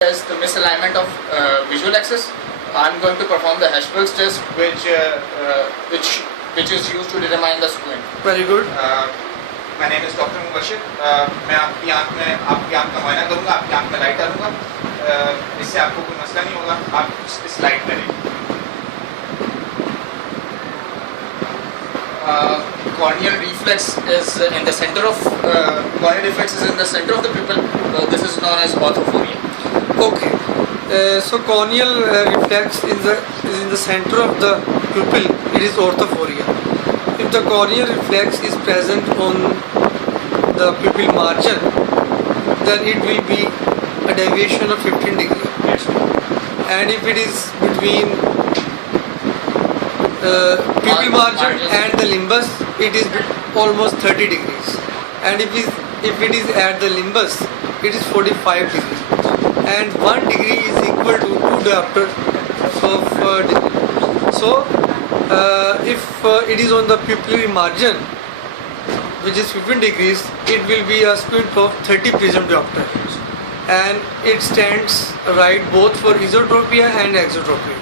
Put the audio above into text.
As the misalignment of visual axis. I'm going to perform the Hirschberg's test, which is used to determine the squint. Very good. My name is Dr. Mubashir. मैं आपकी आंख का मुआयना करूँगा, आपकी आंख में लाइट डालूँगा. इससे आपको कोई मसला नहीं होगा. आप इस लाइट में रहें. Corneal reflex is in the center of the pupil. This is known as orthophoria. Okay. So corneal reflex is in the center of the pupil. It is orthophoria. If the corneal reflex is present on the pupil margin, then it will be a deviation of 15 degrees. Yes. And if it is between pupil margin and the limbus, it is almost 30 degrees. And if it is at the limbus, it is 45 degrees. And 1 degree is equal to 2 diopters of degree. So, if it is on the pupillary margin, which is 15 degrees, it will be a squint of 30 prism diopters. And it stands right both for esotropia and exotropia.